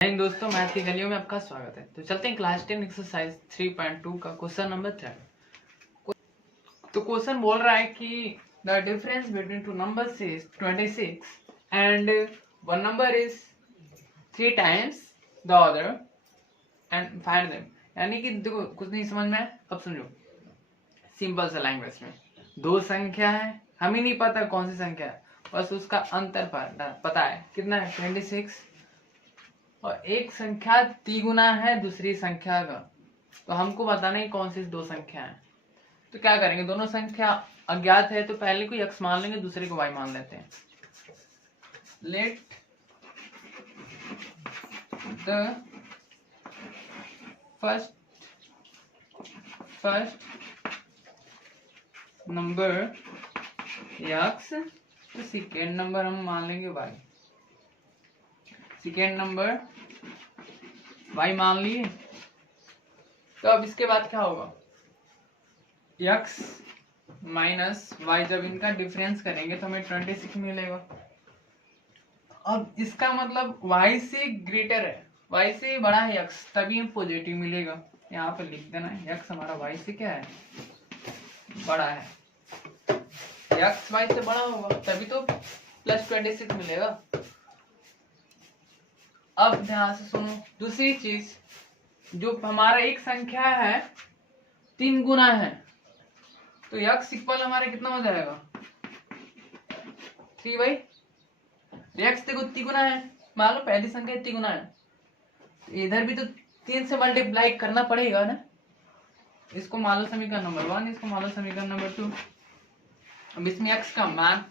दोस्तों, मैथ की गलियों में आपका स्वागत है। तो चलते हैं क्लास 10 एक्सरसाइज 3.2 का क्वेश्चन नंबर 3। तो क्वेश्चन बोल रहा है कि the difference between two numbers is 26 and one number is 3 times the other and find them. यानी कि देखो, कुछ नहीं समझ में है, अब समझो। सिंपल सा लैंग्वेज में दो संख्या है, हमें नहीं पता कौन सी संख्या है, बस उसका अंतर पता है कितना है 26, और एक संख्या तिगुना है दूसरी संख्या का। तो हमको बताना है कौन सी दो संख्या है। तो क्या करेंगे, दोनों संख्या अज्ञात है तो पहले को x मान लेंगे, दूसरे को y मान लेते हैं। Let the first number x, तो सेकेंड नंबर हम मान लेंगे y। सेकेंड नंबर y मान लिए। तो अब इसके बाद क्या होगा, x माइनस y, जब इनका डिफरेंस करेंगे तो हमें 26 मिलेगा। अब इसका मतलब y से ग्रेटर है, y से बड़ा है x, तभी हम पॉजिटिव मिलेगा। यहाँ पे लिख देना है x हमारा y से क्या है, बड़ा है। x y से बड़ा होगा तभी तो प्लस 26 मिलेगा। अब ध्यान से सुनो, दूसरी चीज, जो हमारा एक संख्या है 3 गुना है, तो x इक्वल हमारा कितना हो जाएगा 3 x। देखो 3 गुना है, मान लो पहली संख्या 3 गुना है, तो इधर भी तो 3 से मल्टीप्लाई करना पड़ेगा ना। इसको मान लो समीकरण नंबर 1, इसको मान लो समीकरण नंबर 2। अब इसमें x का मान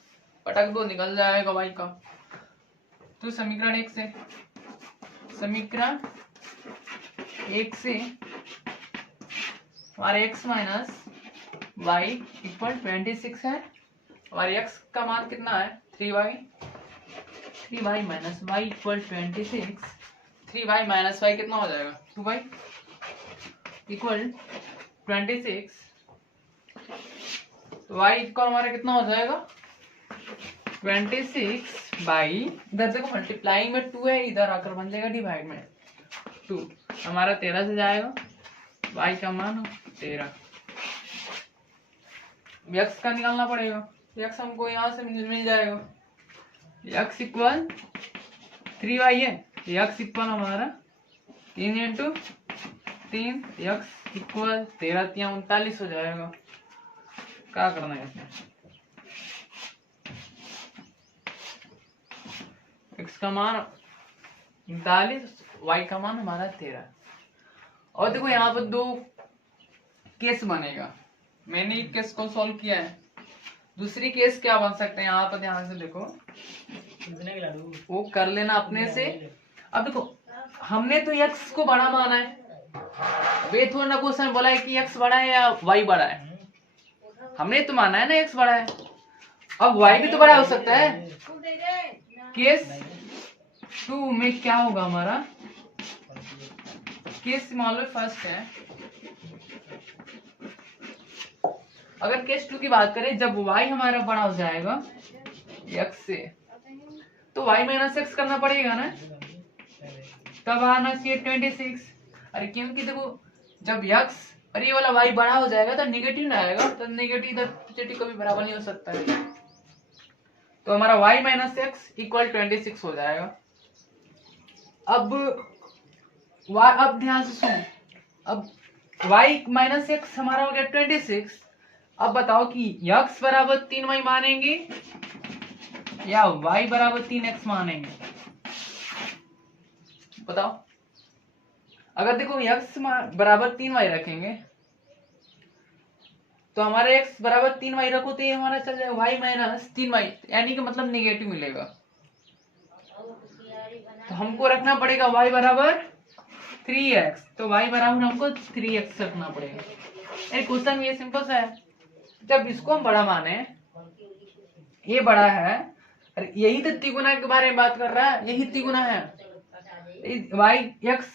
पटक दो, निकल जाएगा y का। तो समीकरण 1 से हमारे x माइनस y इक्वल 26 है। हमारे x का मान कितना है 3y minus y equal 26। 3y minus y कितना हो जाएगा 2y इक्वल 26। तो y इक्वल हमारा कितना हो जाएगा 26 बाई, इधर देखो मल्टीप्लाई में 2 है, इधर आकर बन जाएगा डिवाइड में 2। हमारा 13 से जाएगा, y का मान 13। x का निकालना पड़ेगा, x हमको यहाँ से मिल जाएगा। x इक्वल 3y है, x इक्वल हमारा 3 इंटू 3, x इक्वल 13 3 39 हो जाएगा। क्या करना है इसमें, x का मान 39, y का मान हमारा 13। और देखो यहाँ पर दो केस बनेगा, मैंने एक केस को सॉल्व किया है। दूसरी केस क्या बन सकते हैं, यहाँ पर ध्यान से देखो, वो कर लेना अपने से। अब देखो हमने तो x को बड़ा माना है, वे थोड़ा ना क्वेश्चन बोला है कि x बड़ा है या y बड़ा है, हमने तो माना है ना x बड़ा है। अब y भी तो बड़ा हो सकता है। केस 2 में क्या होगा हमारा, केस मान लो फर्स्ट है। अगर केस 2 की बात करें, जब y हमारा बड़ा हो जाएगा x से, तो y माइनस x करना पड़ेगा ना, तब आना चाहिए 26। अरे क्योंकि देखो जब x और ये वाला y बड़ा हो जाएगा तो निगेटिव ना आएगा, तो निगेटिव इधर पॉजिटिव कभी बराबर नहीं हो सकता है। तो हमारा y माइनस एक्स इक्वल 26 हो जाएगा। अब ध्यान से सुनो, अब y माइनस एक्स हमारा हो गया 26। अब बताओ कि x बराबर 3y मानेंगे या y बराबर 3x मानेंगे, बताओ। अगर देखो x बराबर 3y रखेंगे तो हमारा x बराबर 3y रखो तो ये हमारा चल जाएगा y माइनस 3y, यानी कि मतलब निगेटिव मिलेगा। तो हमको रखना पड़ेगा y बराबर 3x, तो y बराबर हमको 3x रखना पड़ेगा। क्वेश्चन ये सिंपल सा है। जब इसको हम बड़ा माने, ये बड़ा है, अरे यही तो तिगुना के बारे में बात कर रहा है, यही तिगुना है। y x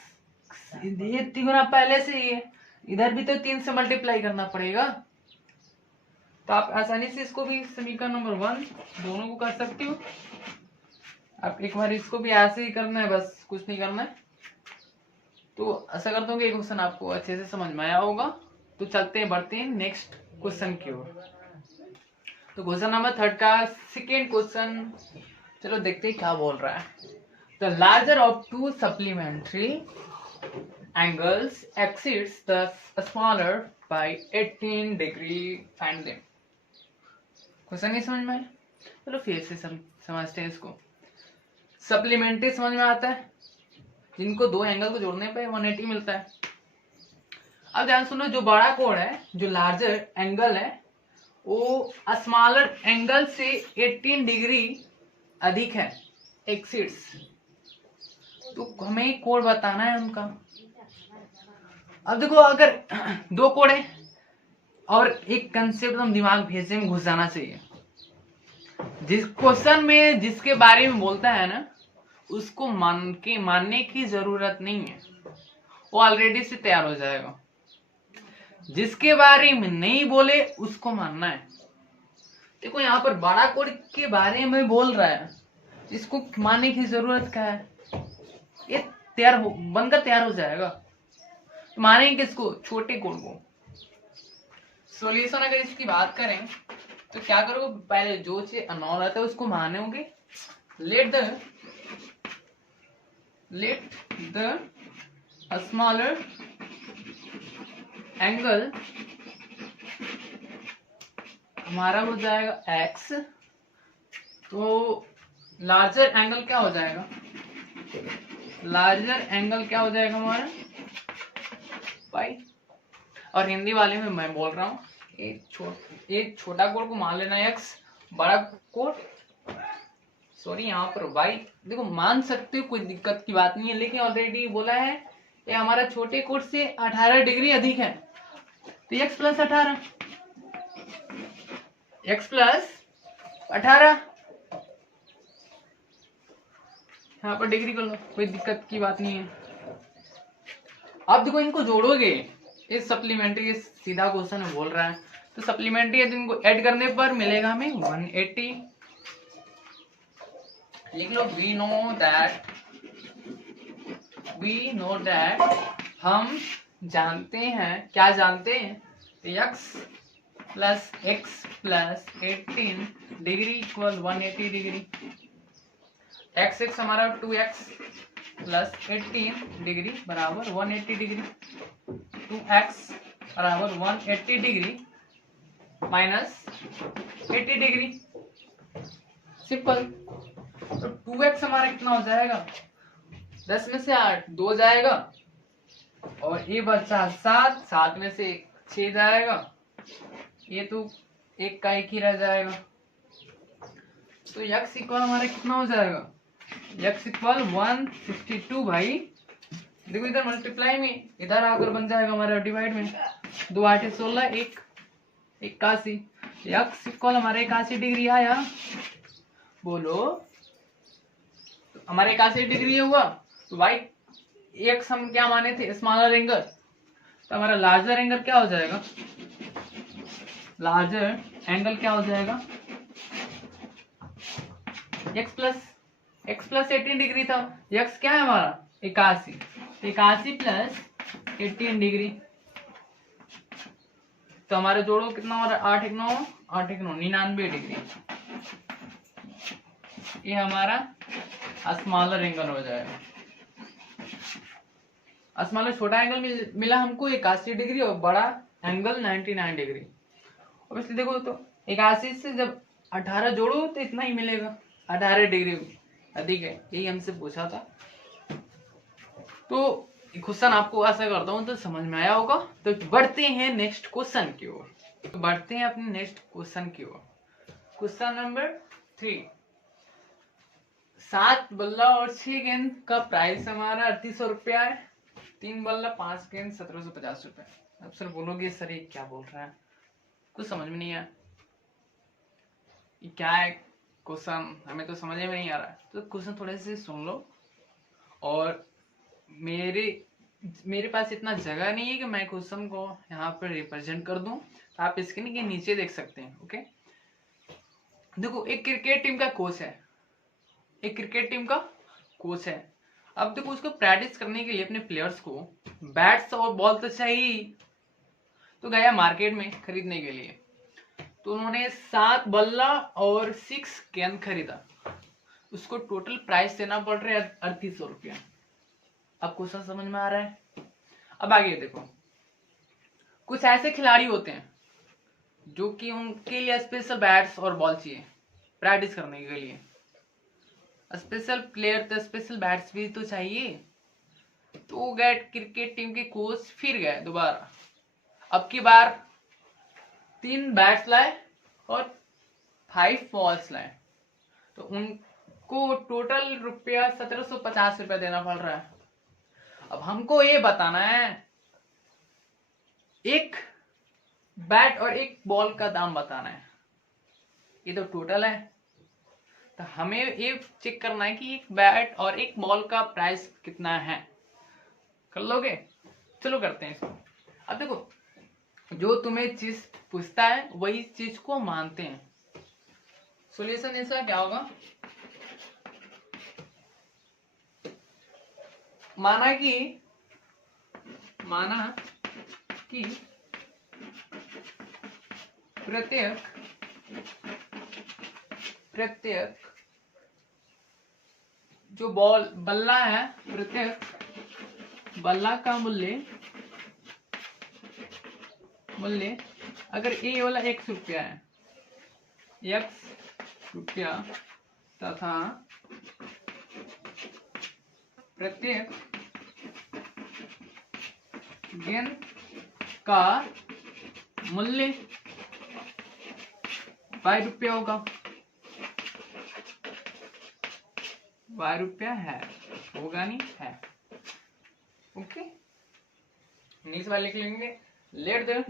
ये तिगुना पहले से ही है, इधर भी तो 3 से मल्टीप्लाई करना पड़ेगा। तो आप आसानी से इसको भी समीकरण नंबर 1 दोनों को कर सकते हो। अब एक बार इसको भी ऐसे ही करना है, बस कुछ नहीं करना है। तो ऐसा करता हूँ कि क्वेश्चन आपको अच्छे से समझ में आया होगा। तो चलते हैं, बढ़ते हैं नेक्स्ट क्वेश्चन की ओर। तो क्वेश्चन नंबर 3 का सेकेंड क्वेश्चन, चलो देखते हैं क्या बोल रहा है। The larger of to supplementary angles exceeds the smaller by 18 degree, find them. Question नहीं समझ में आया, चलो फिर से समझते हैं इसको। सप्लीमेंट्री समझ में आता है, जिनको दो एंगल को जोड़ने पे 180 मिलता है। अब ध्यान सुनो, जो बड़ा कोण है, जो लार्जर एंगल है, वो स्मॉलर एंगल से 18 डिग्री अधिक है, एक्सिड्स। तो हमें कोण बताना है उनका। अब देखो, अगर दो कोण है और एक कंसेप्ट हम दिमाग भेजे में घुस जाना चाहिए। जिस क्वेश्चन में जिसके बारे में बोलता है ना, उसको मानने की जरूरत नहीं है, वो ऑलरेडी से तैयार हो जाएगा। जिसके बारे में नहीं बोले उसको मानना है। देखो यहाँ पर बड़ा कोण के बारे में बोल रहा है, इसको मानने की जरूरत क्या है, ये बनकर तैयार हो जाएगा। तो मानेंगे किसको, छोटे कोण को। सॉल्यूशन अगर इसकी बात करें तो क्या करोगे, पहले जो चीज अननोन रहता है उसको मानोगे। लेट द स्मॉलर एंगल हमारा हो जाएगा x, तो लार्जर एंगल क्या हो जाएगा, लार्जर एंगल क्या हो जाएगा हमारा पाई। और हिंदी वाले में मैं बोल रहा हूँ, एक छोटा कोण को मान लेना x, बड़ा कोण सॉरी यहाँ पर y। देखो मान सकते हो, कोई दिक्कत की बात नहीं है, लेकिन ऑलरेडी बोला है ये हमारा छोटे कोण से 18 डिग्री अधिक है। तो x प्लस 18, x प्लस 18 यहाँ पर डिग्री कर लो, कोई दिक्कत की बात नहीं है। अब देखो इनको जोड़ोगे, इस सप्लीमेंट्री, सीधा क्वेश्चन में बोल रहा है, तो सप्लीमेंट्री इनको ऐड करने पर मिलेगा हमें 180। लिख लो, वी नो दैट, हम जानते हैं, क्या जानते हैं, x plus x plus 18 degree equal 180 degree. x हमारा 2x प्लस 18 डिग्री बराबर 180 डिग्री। 2x बराबर 180 डिग्री माइनस 80 डिग्री, सिंपल। तो 2x हमारा कितना हो जाएगा, 10 में से 8 2 जाएगा, और ये बचा 7, 7 में से 6 जाएगा, ये तो एक का एक ही रह जाएगा। तो x इक्वल हमारा कितना हो जाएगा, x इक्वल 162 भाई। देखो इधर मल्टीप्लाई में, इधर आकर बन जाएगा हमारा डिवाइड में, 2 8 16, 1 81। x इक्वल हमारे 81 डिग्री आया, बोलो। तो हमारे 81 डिग्री हुआ, तो y x हम क्या माने थे, स्मॉलर एंगल। तो हमारा लार्जर एंगल क्या हो जाएगा, लार्जर एंगल क्या हो जाएगा, x प्लस 18 डिग्री था, x क्या है हमारा 81, 81 प्लस 18 डिग्री। तो हमारे जोड़ो कितना हो रहा है, 8 1 9, 8 1 9 99 डिग्री। ये हमारा स्मॉलर एंगल हो जाएगा। स्मॉलर छोटा एंगल मिला हमको 81 डिग्री, और बड़ा एंगल 99 डिग्री। ऑब्वियसली देखो, तो 81 से जब 18 जोड़ो तो इतना ही मिलेगा, 18 डिग्री अधिक है, यही हमसे पूछा था। तो क्वेश्चन आपको आशा करता हूँ तो समझ में आया होगा। तो बढ़ते हैं नेक्स्ट क्वेश्चन की ओर, तो बढ़ते हैं अपने नेक्स्ट क्वेश्चन की ओर। क्वेश्चन नंबर 3, 7 बल्ला और 6 गेंद का प्राइस हमारा 3800 रुपया है। 3 बल्ला 5 गेंद 1750 रुपए। अब सर बोलोगे सर ये क्या बोल रहा है, कुछ समझ में नहीं आया, ये क्या है क्वेश्चन, हमें तो समझ में नहीं आ रहा है। तो क्वेश्चन थोड़े से सुन लो, और मेरे पास इतना जगह नहीं है कि मैं क्वेश्चन को यहाँ पर रिप्रेजेंट कर दूं। तो आप स्क्रीन के नीचे देख सकते हैं। ओके, देखो एक क्रिकेट टीम का कोच है, एक क्रिकेट टीम का कोच है। अब देखो उसको प्रैक्टिस करने के लिए अपने प्लेयर्स को बैट्स और बॉल तो चाहिए, तो गया मार्केट में खरीदने के लिए। तो उन्होंने 7 बल्ला और 6 गेंद खरीदा। उसको टोटल प्राइस देना पड़ रहा है 3800 रुपया। अब क्वेश्चन समझ में आ रहा है? अब आगे देखो, कुछ ऐसे खिलाड़ी होते हैं जो कि उनके लिए स्पेशल बैट्स और बॉल चाहिए प्रैक्टिस करने के लिए। स्पेशल प्लेयर तो स्पेशल बैट्स भी तो चाहिए। तो गए क्रिकेट टीम के कोच, फिर गए दोबारा, अब की बार 3 बैट्स लाए और 5 बॉल्स लाए। तो उनको टोटल रुपया 1750 रुपया देना पड़ रहा है। अब हमको ये बताना है एक बैट और एक बॉल का दाम बताना है। ये तो टोटल है, तो हमें ये चेक करना है कि एक बैट और एक बॉल का प्राइस कितना है। कर लोगे? चलो करते हैं इसको। अब देखो, जो तुम्हें चीज पूछता है वही चीज को मानते हैं। सॉल्यूशन इसका क्या होगा? माना कि प्रत्येक जो बल्ला है, प्रत्येक बल्ला का मूल्य अगर ये वाला 100 रुपया है, 1 रुपया, तथा प्रत्येक गेंद का मूल्य 22 रुपया होगा। 22 रुपया है, होगा नहीं है। ओके, नीचे वाले लिख लेंगे, let the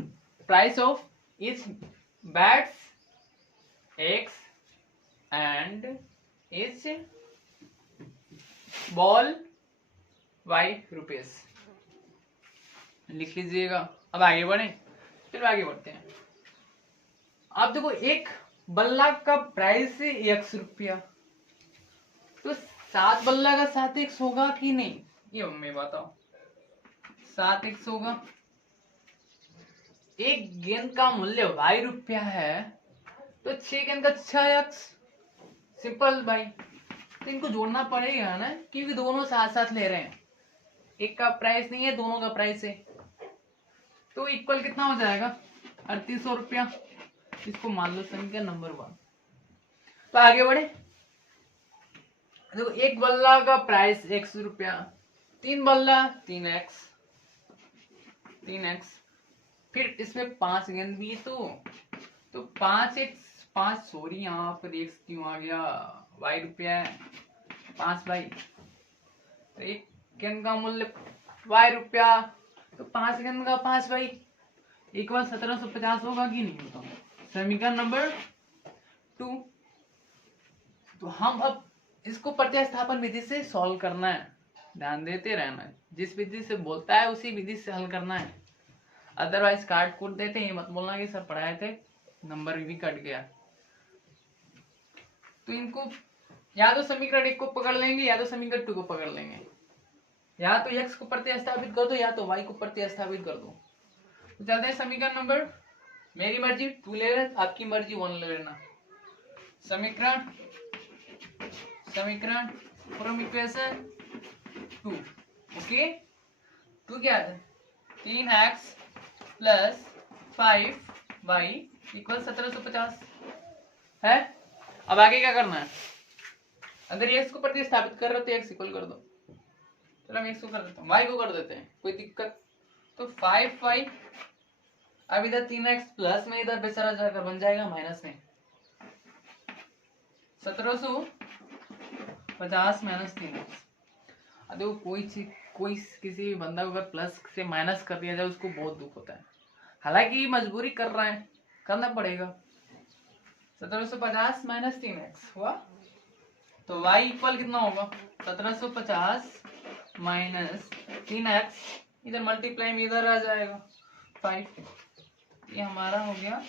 price of each bats X and each ball Y rupees लिख लीजिएगा। अब आगे बढ़े, फिर आगे बढ़ते हैं। अब देखो, एक बल्ला का प्राइस है 100 रुपया, तो 7 बल्ला का 7x होगा कि नहीं, ये मम्मी बताओ। 7x होगा। एक गेंद का मूल्य Y रुपया है, तो 6 गेंद का 6x, सिंपल भाई। तो इनको जोड़ना पड़ेगा ना, क्योंकि दोनों साथ साथ ले रहे हैं, एक का प्राइस नहीं है, दोनों का प्राइस है। तो इक्वल कितना हो जाएगा? 3800 रुपया। इसको मान लो समीकरण नंबर 1। तो आगे बढ़े, देखो एक बल्ला का प्राइस 100 रुपया, 3 बल्ला 3x, फिर इसमें 5 गेंद भी तो 5x, सॉरी यहाँ पर x क्यों आ गया, Y रुपया है, 5 बाई, तो एक गेंद का मूल्य Y रुपया, तो 5 गेंद का 5 बाई इक्वल 1750 होगा कि नहीं होगा? समीकरण नंबर 2। तो हम अब इसको प्रतिस्थापन विधि से सॉल्व करना है, ध्यान देते रहना है। जिस विधि से बोलता है उसी विधि से हल करना है, अदरवाइज काट कूट देते हैं, मत बोलना कि सर पढ़ाए थे नंबर भी कट गया। तो इनको या तो समीकरण 1 को पकड़ लेंगे या तो समीकरण 2 को पकड़ लेंगे, या तो x को प्रतिस्थापित कर दो या तो y को प्रतिस्थापित कर दो। तो चलते हैं समीकरण नंबर, मेरी मर्जी 2 ले लेना, आपकी मर्जी 1 ले लेना। समीकरण फ्रॉम इक्वेशन 2, ओके। 2 क्या है? 3x प्लस 5y इक्वल 1750 है। अब आगे क्या करना है? अगर x को प्रतिस्थापित कर रहे हो तो x इक्वल कर दो। चलो हम x को कर देते हैं, y को कर देते हैं, कोई दिक्कत? तो 5y, अब इधर 3x प्लस में इधर बेचारा जाकर बन जाएगा माइनस में, 1750 माइनस 3x। अब देखो, कोई किसी भी बंदा को अगर प्लस से माइनस कर दिया जाए उसको बहुत दुख होता है, हालांकि मजबूरी कर रहा है, करना पड़ेगा। 1750 माइनस 3x हुआ, तो y इक्वल कितना होगा? 1750 माइनस 3x, इधर मल्टीप्लाई में इधर आ जाएगा 5। ये हमारा हो गया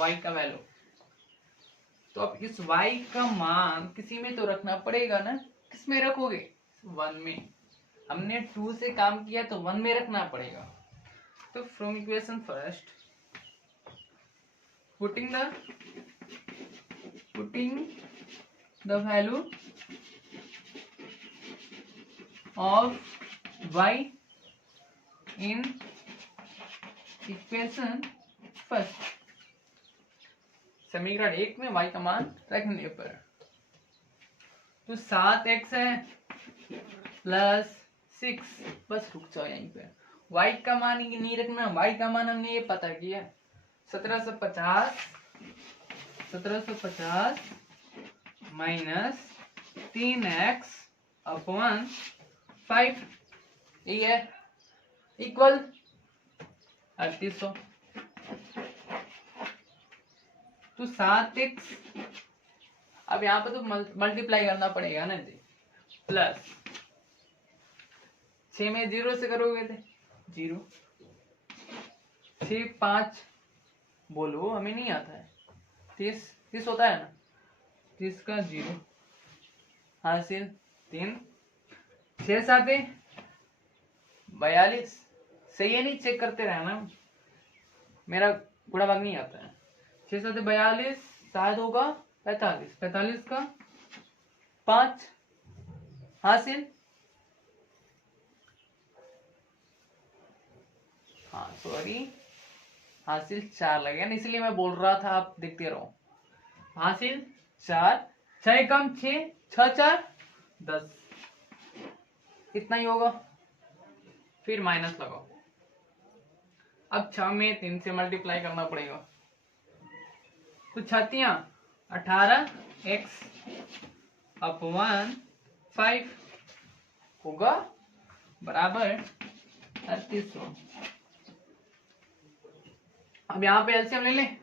y का वैल्यू। तो अब इस y का मान किसी में तो रखना पड़ेगा ना, किस में रखोगे? 1 में। हमने 2 से काम किया तो 1 में रखना पड़ेगा। तो from equation first putting the value of y in equation first, समीकरण 1 में y का मान रखने पर तो 7x है प्लस 6, बस रुक जाओ यहीं पे। y का मान ही नहीं रखना, y का मान हमने ये पता किया 1750 माइनस 3x अपॉन 5, ये है इक्वल 3800। तो 7x, अब यहाँ पे तो मल्टीप्लाई करना पड़ेगा ना जी, प्लस 6 में 0 से करोगे थे 0, 6 5 बोलो, हमें नहीं आता है, 30 होता है ना, 30 का 0 हासिल 3, 6 7 42, सही है नहीं, चेक करते रहना, मेरा गुणा भाग नहीं आता है। 6 7 42, शायद होगा 45, 45 का 5 हासिल, हाँ सॉरी हासिल 4 लगे ना, इसलिए मैं बोल रहा था, आप देखते रहो। हासिल 4, 6 कम 6, 6 4 10, इतना ही होगा, फिर माइनस लगाओ। अब 6 में 3 से मल्टीप्लाई करना पड़ेगा, तो 6 18x अपॉन 5 होगा बराबर 3800। अब यहाँ पे एलसीएम ले लें,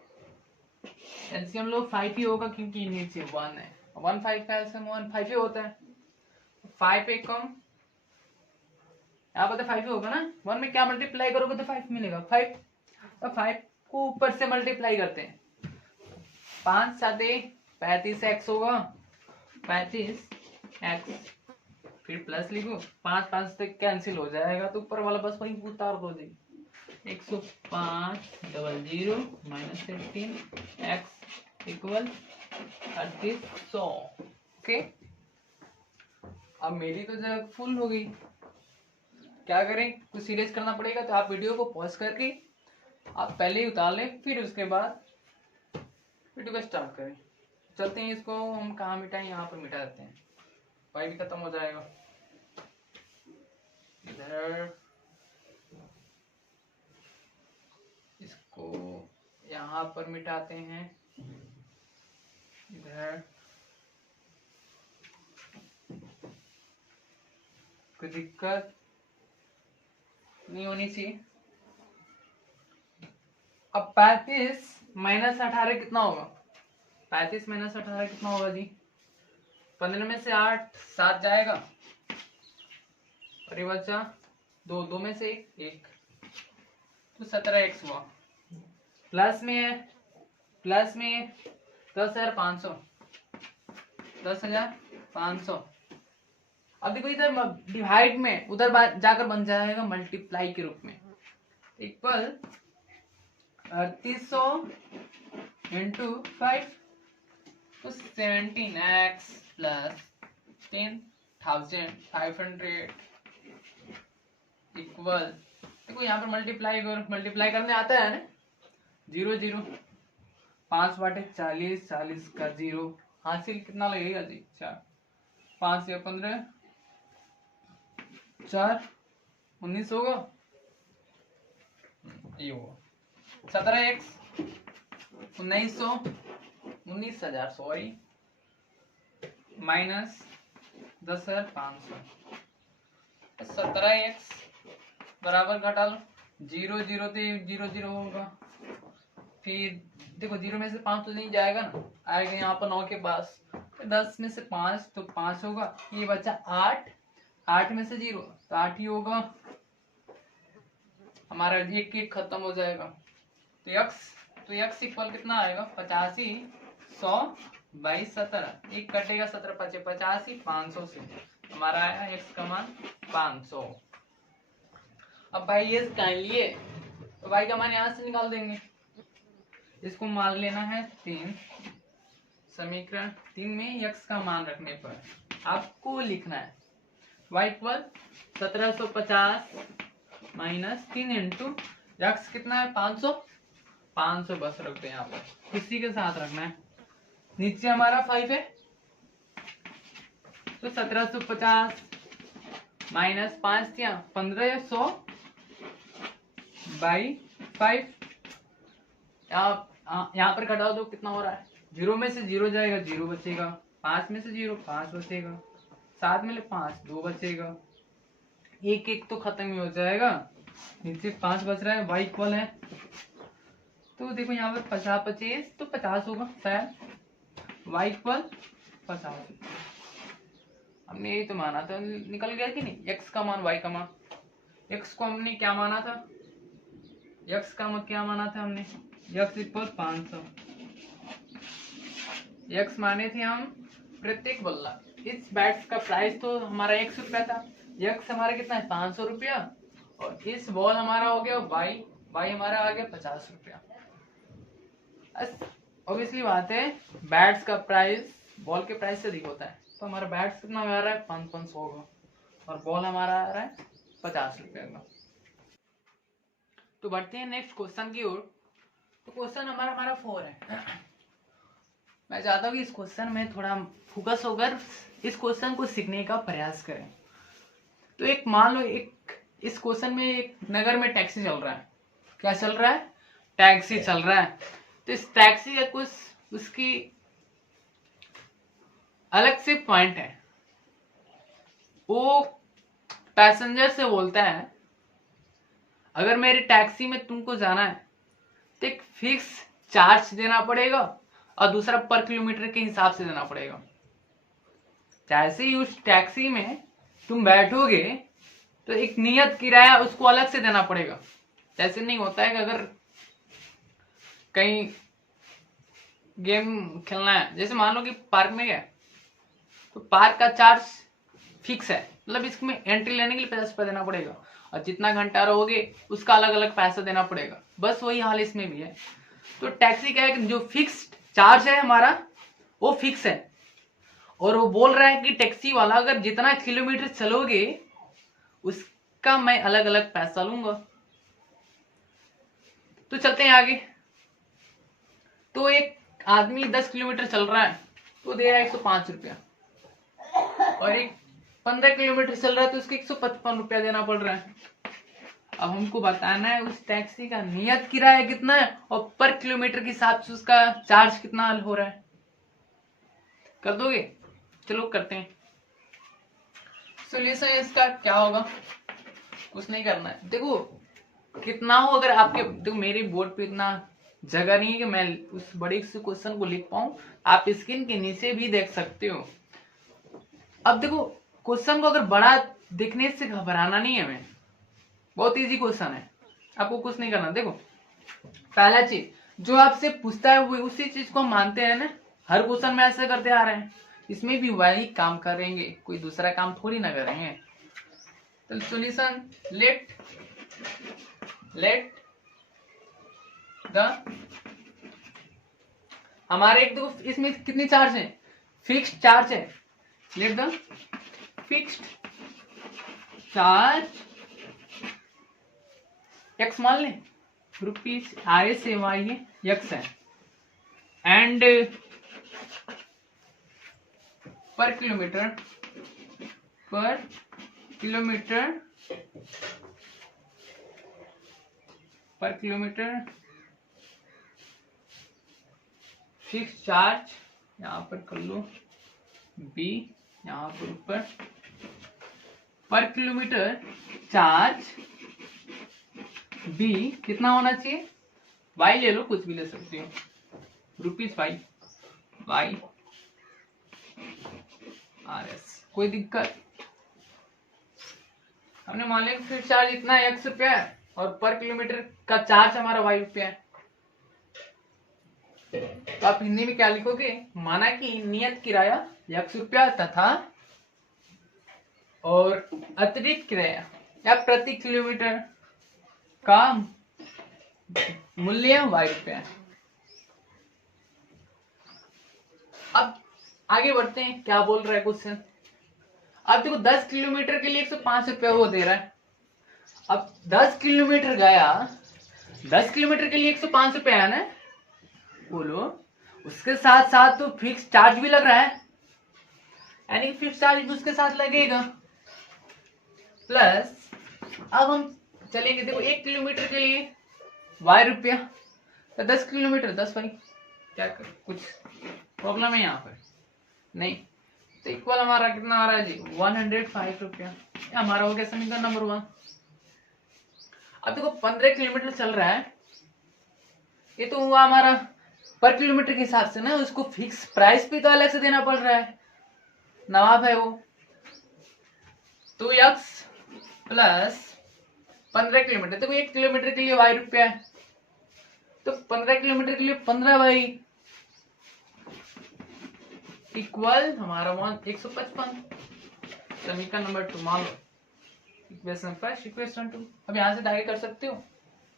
एलसीएम लो 5 ही होगा क्योंकि नीचे 1 है, 1 5 का एलसीएम 1 5 ही होता है, 5 एक कम, यहाँ पर तो 5 ही होगा ना, 1 में क्या मल्टीप्लाई करोगे तो 5 मिलेगा, 5, तो 5 को ऊपर से मल्टीप्लाई करते हैं, 5 7 35x होगा, 35x, फिर प्लस लिखो, 5 5 से कैंसिल हो जाएगा, तो ऊपर वाला बस वही उतार दो जी, 105 00 माइनस 15x इक्वल 3800। ओके, अब मेरी तो जगह फुल हो गई, क्या करें, कुछ सीरियस करना पड़ेगा, तो आप वीडियो को पॉज करके आप पहले ही उतार लें, फिर उसके बाद वीडियो को स्टार्ट करें। चलते हैं, इसको हम कहाँ मिटाएं, यहाँ पर मिटा देते हैं, वाई भी खत्म हो जाएगा। इधर इसको यहाँ पर मिटाते हैं, इधर कोई दिक्कत नहीं होनी चाहिए। अब 35 माइनस 18 कितना होगा, 35 माइनस 18 कितना होगा जी, 15 में से 8 7 जाएगा, और ये बचा 2, 2 में से 1, तो 17x हुआ, प्लस में है, प्लस में 10,500, 10,500। अब देखो इधर डिवाइड में, उधर जाकर बन जाएगा मल्टीप्लाई के रूप में, इक्वल 3800 इंटू 5, तो 17x प्लस 10,500 इक्वल, देखो यहाँ पर मल्टीप्लाई करने आता है ना, 0 0, 5 बाटे 40, 40 का 0 हासिल कितना लगेगा जी, 4, 5 या 15, 4 19 होगा, ये होगा 17x 1900, 19,000 सॉरी, माइनस 10,500, 17x बराबर घटा लो, 0 0 तो 0 0 होगा, फिर देखो 0 में से 5 तो नहीं जाएगा ना, आएगा यहाँ पर 9 के पास, 10 में से 5 तो 5 होगा, ये बचा 8, 8 में से 0 तो 8 ही होगा, हमारा एक एक खत्म हो जाएगा, तो x इक्वल कितना आएगा, 85 100 बाई 17, एक कटेगा 17 पचे 85, 500 से हमारा आया x का मान 500। अब भाई ये काट लिए तो y का मान यहां से निकाल देंगे। इसको मान लेना है 3, समीकरण 3 में x का मान रखने पर आपको लिखना है y equal 1750 minus 3 into x कितना है 500, 500 बस रखते हैं यहाँ पर, इसी के साथ रखना है। नीचे हमारा 5 है तो 1750 माइनस 5 क्या 1500 बाई 5। यहाँ पर घटाओ तो कितना हो रहा है, 0 में से 0 जाएगा 0 बचेगा, 5 में से 0 5 बचेगा, 7 में 5 2 बचेगा, एक एक तो खत्म ही हो जाएगा, नीचे 5 बच रहा है। y इक्वल है तो देखो यहाँ पर 50 25 तो 50 होगा शायद, y इक्वल 50। हमने यही तो माना था, निकल गया कि नहीं, x का मान y का मान। x को हमने क्या माना था, x का मान क्या माना था हमने, x इक्वल 500, x माने थे हम प्रत्येक बल्ला। इस बैट का प्राइस तो हमारा 100 रुपया था, x हमारा कितना है 500 रुपया, और इस बॉल हमारा हो गया y हमारा आ गया 50 रुपया। ऑब्वियसली बात है बैट्स का प्राइस बॉल के प्राइस से अधिक होता है, तो हमारा बैट्स कितना आ रहा है 500 का, और बॉल हमारा आ रहा है 50 रुपये का। तो बढ़ते हैं नेक्स्ट क्वेश्चन की ओर। तो क्वेश्चन हमारा 4 है। मैं चाहता हूँ कि इस क्वेश्चन में थोड़ा फोकस होकर इस क्वेश्चन को सीखने का प्रयास करें। तो एक मान लो एक इस क्वेश्चन में एक नगर में टैक्सी चल रहा है, क्या चल रहा है, टैक्सी चल रहा है। तो इस टैक्सी का कुछ उसकी अलग से पॉइंट है, वो पैसेंजर से बोलता है अगर मेरी टैक्सी में तुमको जाना है तो एक फिक्स चार्ज देना पड़ेगा और दूसरा पर किलोमीटर के हिसाब से देना पड़ेगा। जैसे ही उस टैक्सी में तुम बैठोगे तो एक नियत किराया उसको अलग से देना पड़ेगा। जैसे नहीं होता है कि अगर कहीं गेम खेलना है, जैसे मान लो कि पार्क में गया तो पार्क का चार्ज फिक्स है, मतलब इसमें एंट्री लेने के लिए 50 रुपया देना पड़ेगा, और जितना घंटा रहोगे उसका अलग अलग पैसा देना पड़ेगा। बस वही हाल इसमें भी है। तो टैक्सी का एक जो फिक्स चार्ज है हमारा वो फिक्स है, और वो बोल रहा है कि टैक्सी वाला अगर जितना किलोमीटर चलोगे उसका मैं अलग अलग पैसा लूंगा। तो चलते हैं आगे। तो एक आदमी 10 किलोमीटर चल रहा है तो दे रहा है 105 रुपया, और एक 15 किलोमीटर चल रहा है तो उसको 155 रुपया देना पड़ रहा है। अब हमको बताना है उस टैक्सी का नियत किराया कितना है और पर किलोमीटर के हिसाब से उसका चार्ज कितना हो रहा है। कर दोगे? चलो करते हैं। सोल्यूशन इसका क्या होगा, कुछ नहीं करना है। देखो कितना हो, अगर आपके देखो मेरी बोर्ड पे इतना जगह नहीं है कि मैं उस बड़े से क्वेश्चन को लिख पाऊं, आप स्क्रीन के नीचे भी देख सकते हो। अब देखो क्वेश्चन को अगर बड़ा दिखने से घबराना नहीं है, हमें बहुत इजी क्वेश्चन है, आपको कुछ नहीं करना। देखो पहला चीज जो आपसे पूछता है वो उसी चीज को मानते हैं ना, हर क्वेश्चन में ऐसा करते आ रहे हैं, इसमें भी वही काम करेंगे, कोई दूसरा काम थोड़ी ना करेंगे। तो सॉल्यूशन लेट द हमारे एक तो इसमें कितनी चार्ज है, फिक्स्ड चार्ज है। Let the fixed charge x मान लें, रुपीज आर से वाई है, एक्स है, एंड पर किलोमीटर फिक्स चार्ज यहाँ पर कर लो बी, यहाँ पर ऊपर पर किलोमीटर चार्ज बी कितना होना चाहिए, वाई ले लो, कुछ भी ले सकते हो, रुपीज वाई आर एस। कोई दिक्कत? हमने मान लिया फिक्स चार्ज इतना है x रुपया है और पर किलोमीटर का चार्ज हमारा y रुपया है। तो आप हिंदी में क्या लिखोगे, माना कि नियत किराया 100 रुपया तथा और अतिरिक्त किराया या प्रति किलोमीटर का मूल्य ₹y। अब आगे बढ़ते हैं, क्या बोल रहा है क्वेश्चन। अब देखो 10 किलोमीटर के लिए 105 रुपया वो दे रहा है। अब 10 किलोमीटर गया, 10 किलोमीटर के लिए 105 रुपया है ना, बोलो। उसके साथ साथ तो फिक्स चार्ज भी लग रहा है, यानी फिक्स चार्ज भी उसके साथ लगेगा। प्लस अब हम चलेंगे, देखो 1 किलोमीटर के लिए ₹y, तो 10 किलोमीटर 10 भाई, क्या कर कुछ प्रॉब्लम है यहाँ पर नहीं। तो इक्वल हमारा कितना आ रहा है जी, 105 रुपया। हमारा हो गया समीकरण नंबर 1। अब देखो 15 किलोमीटर चल रहा है, ये तो हुआ हमारा पर किलोमीटर के हिसाब से ना, उसको फिक्स प्राइस भी तो अलग से देना पड़ रहा है, नवाब है वो। तो x प्लस 15 किलोमीटर, देखो 1 किलोमीटर के लिए ₹y है, तो 15 किलोमीटर के लिए 15y इक्वल हमारा 155। समीकरण नंबर 2 मान लो, इक्वेशन फर्स्ट इक्वेशन 2। अब यहां से डायरेक्ट कर सकते हो,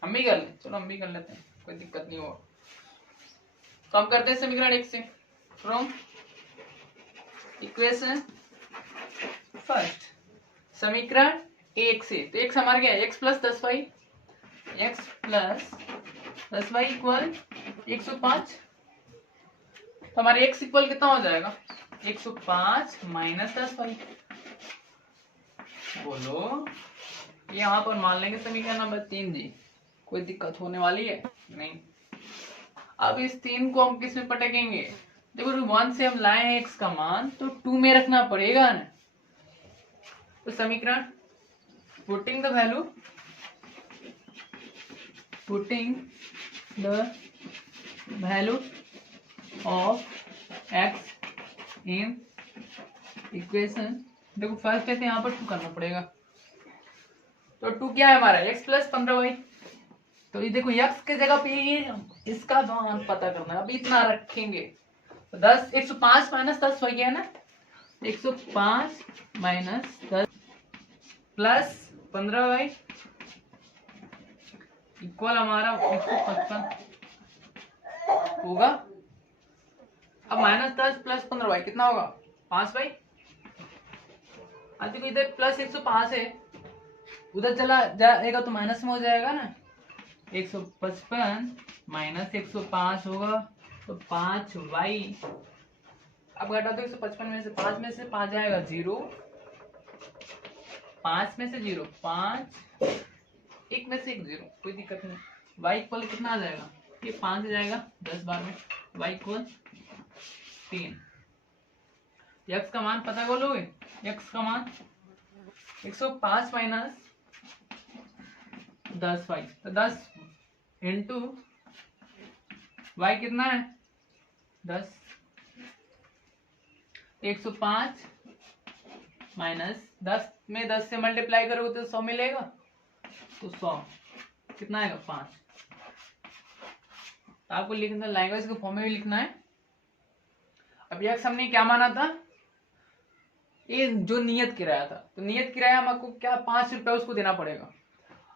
हम भी कर ले, चलो हम भी कर लेते हैं, कोई दिक्कत नहीं होगा। तो हम करते हैं समीकरण 1 से, फ्रॉम इक्वेशन फर्स्ट, समीकरण 1 से। तो x हमारा क्या है, x plus 10y, x plus 10y equal 105। तो हमारे x इक्वल कितना हो जाएगा, 105 माइनस 10y। बोलो, यहाँ पर मान लेंगे समीकरण नंबर 3 जी, कोई दिक्कत होने वाली है नहीं। अब इस 3 को हम किस में पटकेंगे, देखो 1 से हम लाए हैं x का मान, तो 2 में रखना पड़ेगा ना। तो समीकरण putting the value of x in equation, देखो फर्स्ट है तो यहाँ पर 2 करना पड़ेगा। तो 2 क्या है हमारा, x प्लस 15y। तो ये देखो x के जगह पे ये इसका मान पता करना है, अब इतना रखेंगे। तो 105 माइनस 10 वही है ना, 105 माइनस 10 प्लस 15y इक्वल हमारा 155 होगा। अब माइनस 10 प्लस 15y कितना होगा, 5y। देखो इधर प्लस 105 है, उधर चला जाएगा तो माइनस में हो जाएगा ना। 155 माइनस 105 होगा तो 5y। अब घटा दो 155 में से 5 में से 5 जाएगा 0, 5 में से 0 5, 1 में से 1 0, कोई दिक्कत नहीं। y इक्वल कितना आ जाएगा, ये 5 जाएगा 10 बार में, y इक्वल 3। x का मान पता कर लोगे, x का मान 105 माइनस 10y, तो 10 इंटू y कितना है 10, 105 माइनस 10 में 10 से मल्टीप्लाई करोगे तो 100 मिलेगा, तो 100 कितना आएगा 5। तो आपको लिखना लैंग्वेज के फॉर्म में भी लिखना है। अब x हमने क्या माना था, ये जो नियत किराया था, तो नियत किराया हमको क्या 5 रुपया उसको देना पड़ेगा।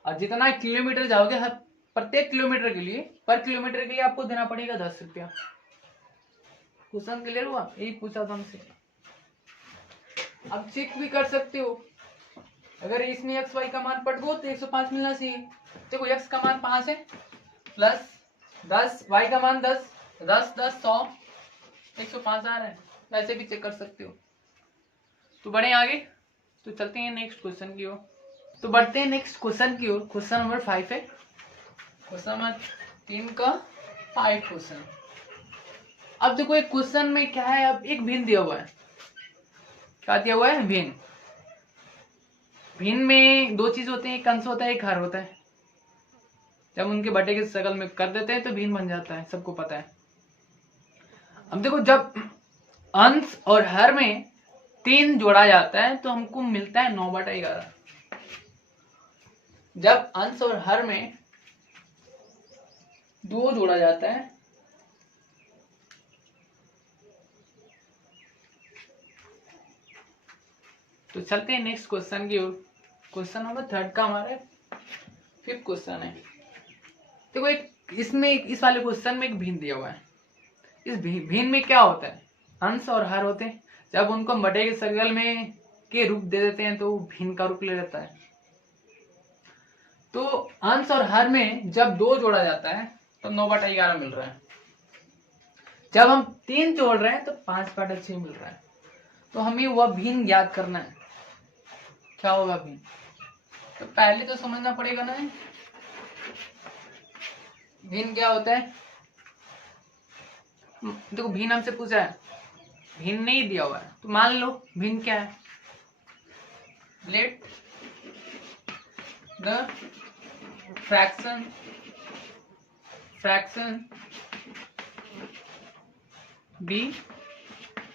और जितना किलोमीटर जाओगे हर प्रत्येक किलोमीटर के लिए, पर किलोमीटर के लिए आपको देना पड़ेगा 10 रुपया। क्वेश्चन क्लियर हुआ, यही पूछा था हमसे। अब चेक भी कर सकते हो, अगर इसमें एक्स वाई का मान पट दो तो 105 मिलना चाहिए। देखो एक्स का मान 5 है प्लस 10, वाई का मान 10, 10 10 100, 105 आ रहा है, वैसे भी चेक कर सकते हो। तो बढ़े आगे, तो चलते हैं नेक्स्ट क्वेश्चन की ओर। तो बढ़ते हैं नेक्स्ट क्वेश्चन की ओर। क्वेश्चन नंबर 5 है, क्वेश्चन नंबर 3 का 5 क्वेश्चन। अब देखो एक क्वेश्चन में क्या है, अब एक भिन्न दिया हुआ है। क्या दिया हुआ है, भिन्न। भिन्न में दो चीज होते हैं, एक अंश होता है एक हर होता है। जब उनके बटे के शक्ल में कर देते हैं तो भिन्न बन जाता है, सबको पता है। अब देखो जब अंश और हर में 3 जोड़ा जाता है तो हमको मिलता है 9/11। जब अंश और हर में 2 जोड़ा जाता है तो चलते हैं नेक्स्ट क्वेश्चन की ओर। क्वेश्चन नंबर 3 का हमारा 5th क्वेश्चन है। देखो इसमें इस वाले क्वेश्चन में एक भिन्न दिया हुआ है। इस भिन्न में क्या होता है, अंश और हर होते हैं। जब उनको बटे के सर्कल में के रूप दे देते हैं तो भिन्न का रूप ले लेता है। तो अंश और हर में जब 2 जोड़ा जाता है तो 9/11 मिल रहा है। जब हम 3 जोड़ रहे हैं तो 5/6 मिल रहा है। तो हमें वह भिन्न ज्ञात करना है। क्या होगा भिन्न? तो पहले तो समझना पड़ेगा ना भिन्न क्या होता है। देखो भिन्न हमसे पूछा है, भिन्न नहीं दिया हुआ है, तो मान लो भिन्न क्या है। Let the fraction B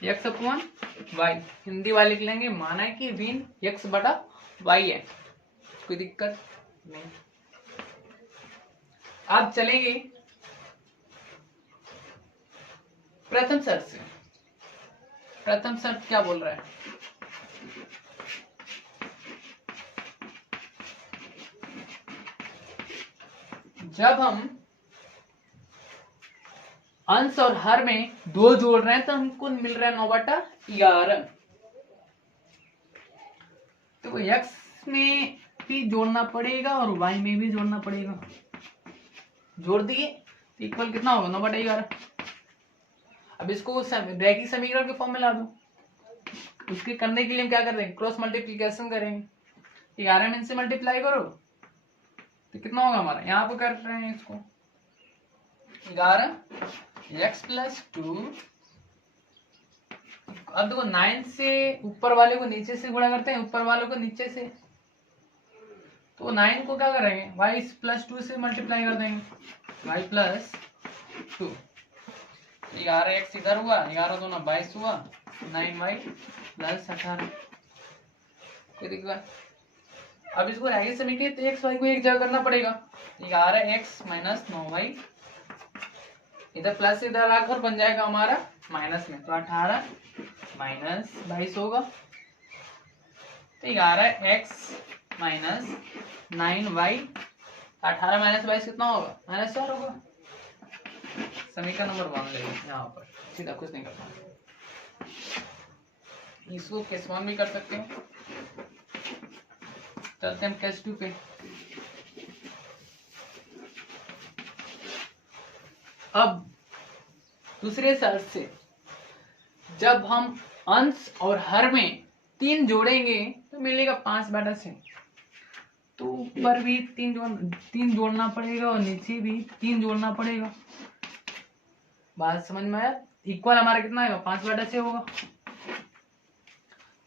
x/y। Hindi वाले लिख लेंगे, माना है कि भिन्न x/y है, कोई दिक्कत नहीं। अब चलेंगे प्रथम शर्त से। प्रथम शर्त क्या बोल रहा है? जब हम अंश और हर में 2 जोड़ रहे हैं तो हमको मिल रहा है 9/11। तो x में भी जोड़ना पड़ेगा और y में भी जोड़ना पड़ेगा। जोड़ दिए तो इक्वल कितना होगा 9/11। अब इसको रैखिक समीकरण के फॉर्म में ला दो। उसके करने के लिए हम क्या कर देंगे, क्रॉस मल्टीप्लीकेशन करेंगे। 11 में इनसे मल्टीप्लाई करो तो कितना होगा हमारा, यहाँ पे कर रहे हैं इसको 11x+2। अब देखो 9 से ऊपर वाले को नीचे से गुणा करते हैं, ऊपर वालों को नीचे से। तो 9 को क्या करेंगे, y+2 से मल्टीप्लाई कर देंगे, y+2। 11x इधर हुआ, 11 दूना 22 हुआ, 9y+18। कोई दिक्कत? अब इसको रैखिक समीकरण तो x y को एक जगह करना पड़ेगा। 11x - 9y इधर प्लस से इधर आकर बन जाएगा हमारा माइनस में, तो 18 - 22 होगा। तो 11x - 9y, 18 - 22 कितना होगा, -4 होगा। समीकरण नंबर 1 ले यहाँ पर, सीधा कुछ नहीं करना। इसको केस 1 भी कर सकते हैं। चलते हम केस 2 पे। अब दूसरे शर्त से जब हम अंश और हर में 3 जोड़ेंगे तो मिलेगा 5/6। तो ऊपर भी 3 जोड़ना पड़ेगा और नीचे भी 3 जोड़ना पड़ेगा। बात समझ में आया? इक्वल हमारा कितना आएगा, 5/6 होगा।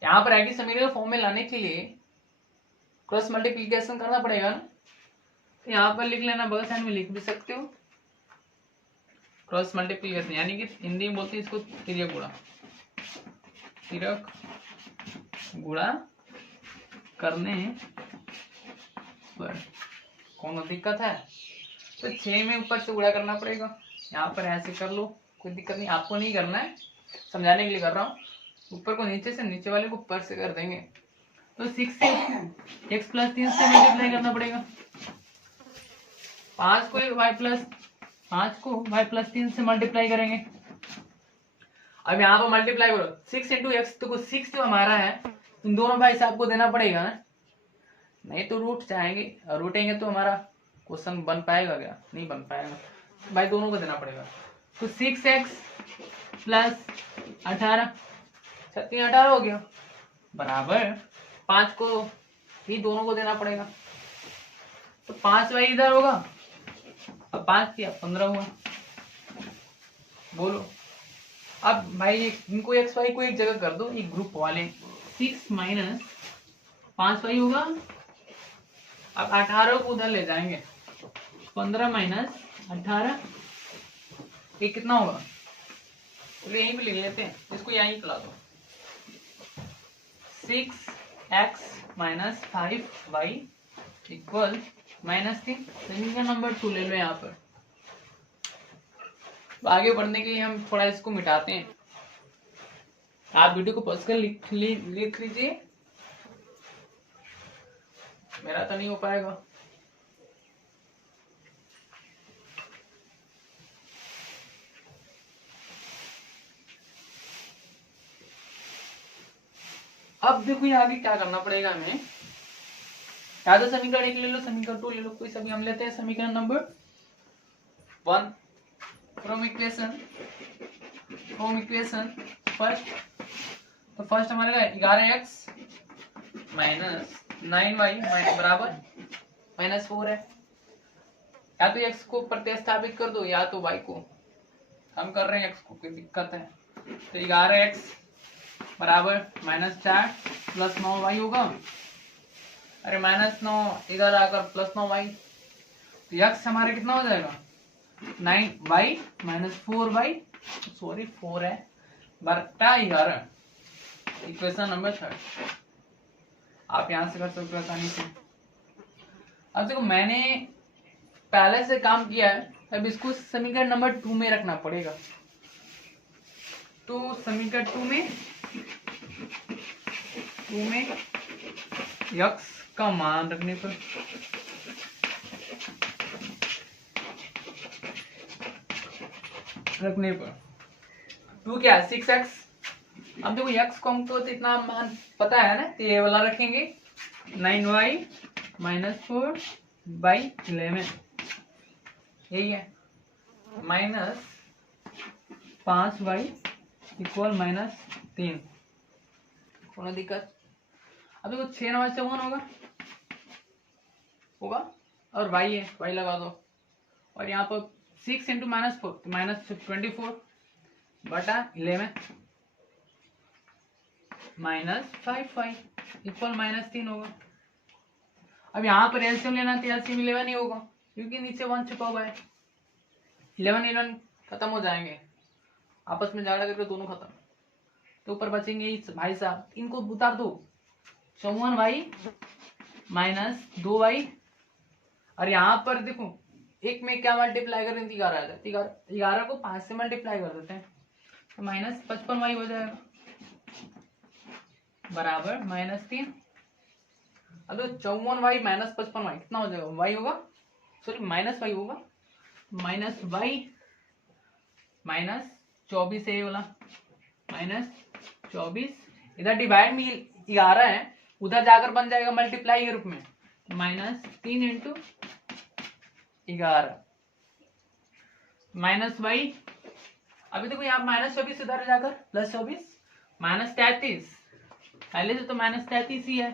यहाँ पर रैखिक समीकरण फॉर्म में लाने के लिए क्रॉस मल्टीप्लिकेशन करना पड़ेगा ना। तो यहाँ पर लिख लेना, बगल साइड में लिख भी सकते हो क्रॉस मल्टीप्लिकेशन, यानी कि हिंदी में बोलते हैं इसको तिर्यक गुणा। तिर्यक गुणा करने पर कौन दिक्कत है, तो 6 में ऊपर से गुणा करना पड़ेगा। यहाँ पर ऐसे कर लो, कोई दिक्कत नहीं, आपको नहीं करना है, समझाने के लिए कर रहा हूँ। ऊपर को नीचे से, नीचे वाले को ऊपर से कर देंगे। तो 6 से x+3 से मल्टीप्लाई करना पड़ेगा। 5 को y+3 से मल्टीप्लाई करेंगे। अब यहाँ पर मल्टीप्लाई करो 6 × x, तो 6 जो हमारा है इन दोनों भाई साहब को देना पड़ेगा ना, नहीं तो रूट जाएंगे, रूटेंगे तो हमारा क्वेश्चन बन पाएगा क्या, नहीं बन पाएगा भाई, दोनों को देना पड़ेगा। तो 6x + 18, 18 हो गया, बराबर 5 को ही दोनों को देना पड़ेगा। तो 5y इधर होगा, अब 5 किया 15 हुआ। बोलो अब भाई इनको x y को एक जगह कर दो, एक ग्रुप वाले। 6 - 5y होगा। अब 18 को उधर ले जाएंगे, 15 - 18, ये कितना होगा, तो यहीं पे लिख लेते हैं, इसको यहीं पिला दो। 6x - 5y = -3। समीकरण नंबर 2 ले लो यहाँ पर। तो आगे बढ़ने के लिए हम थोड़ा इसको मिटाते हैं। आप वीडियो को पॉज कर लिख लीजिए, मेरा तो नहीं हो पाएगा। अब देखो ये आगे क्या करना पड़ेगा हमें, या तो समीकरण 1 ले लो, समीकरण 2 ले लो, कोई सभी हम लेते हैं। समीकरण नंबर 1 फ्रॉम इक्वेशन फर्स्ट, तो फर्स्ट हमारे 11x माइनस 9y बराबर -4 है। या तो x को प्रतिस्थापित कर दो या तो y को, हम कर रहे हैं x को, कोई दिक्कत है। तो 11x बराबर -4 प्लस 9y होगा। अरे -9 इधर आकर प्लस 9y, तो x हमारे कितना हो जाएगा 9y -4y, सॉरी 4 है, बटा 11। इक्वेशन नंबर 3 आप यहां से कर सकते हो आसानी से। अब देखो मैंने पहले से काम किया है, अब इसको समीकरण नंबर 2 में रखना पड़ेगा। तो समीकरण 2 में x का मान रखने पर टू क्या है 6x। अब देखो x को हमको तो इतना मान पता है ना, तो ये वाला रखेंगे 9y -4/11, यही है, -5y इक्वल -3। कोई दिक्कत। अब देखो 6 9 54 होगा और y है, y लगा दो, और यहाँ पर 6 × -4 तो -24 बटा 11 -5y इक्वल -3 होगा। अब यहाँ पर एलसीएम लेना तो एलसीएम 11 ही होगा, क्योंकि नीचे 1 छुपा हुआ है। 11 खत्म हो जाएंगे, आपस में झगड़ा करके दोनों खत्म, तो ऊपर बचेंगे भाई साहब, इनको उतार दो 54y -2y, और यहाँ पर देखो एक में क्या मल्टीप्लाई करें 11 आ जाए, 11 को 5 से मल्टीप्लाई कर देते हैं, तो -55y हो जाएगा बराबर -3। अब 54y -55y कितना हो जाएगा, y होगा, सॉरी -y होगा, -y -24 है ये वाला, -24, इधर डिवाइड में 11 है, उधर जाकर बन जाएगा मल्टीप्लाई के रूप में, -3 × 11 -y। अभी देखो यहाँ -24 इधर जाकर +24 -33, पहले से तो -33 ही है,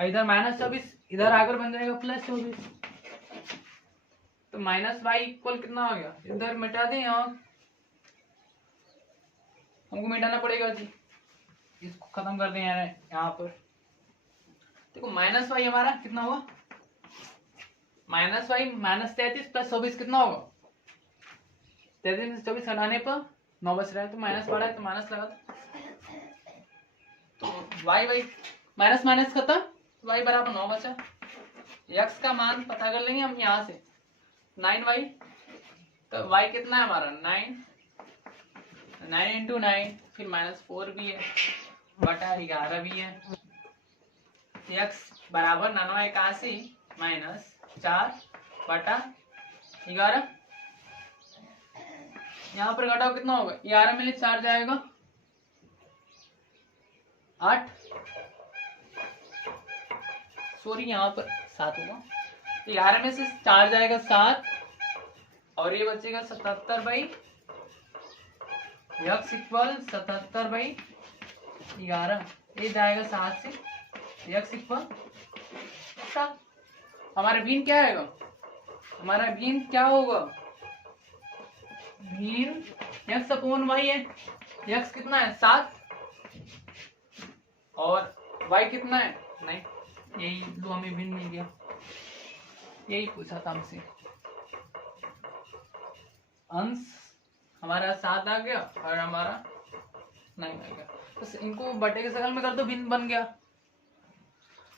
इधर -24 इधर आकर बन जाएगा +24, तो -y इक्वल कितना हो गया, इधर मिटा दें, यहाँ हमको मिटाना पड़ेगा जी, इसको खत्म कर दें यहाँ पर। देखो -y हमारा कितना हुआ, -y -33 + 24 कितना होगा, 33 से 24 हटाने पर 9 बच रहा है, तो माइनस पड़ा है तो माइनस लगा दो, तो y माइनस खत्म, y बराबर 9 बचा। x का मान पता कर लेंगे हम यहाँ से, 9y, तो y कितना है हमारा 9 × 9, फिर -4 भी है बटा 11 भी है, x बराबर 981 -4 बटा 11। यहाँ पर घटाओ कितना होगा, 11 में 4 जाएगा 8, सॉरी यहाँ पर 7 होगा, 11 में से 4 जाएगा 7, और ये बचेगा 77/, x इक्वल 77/11, ये जाएगा 7 से, x इक्वल 7। हमारा बीन क्या आएगा, हमारा बीन क्या होगा, बीन x/y है, x कितना है 7 और y कितना है 9, यही दो हमें बीन मिल गया, यही पूछा था हमसे। अंश हमारा 7 आ गया और हमारा 9 आ गया, तो इनको बटे के शकल में कर दो, बीन बन गया।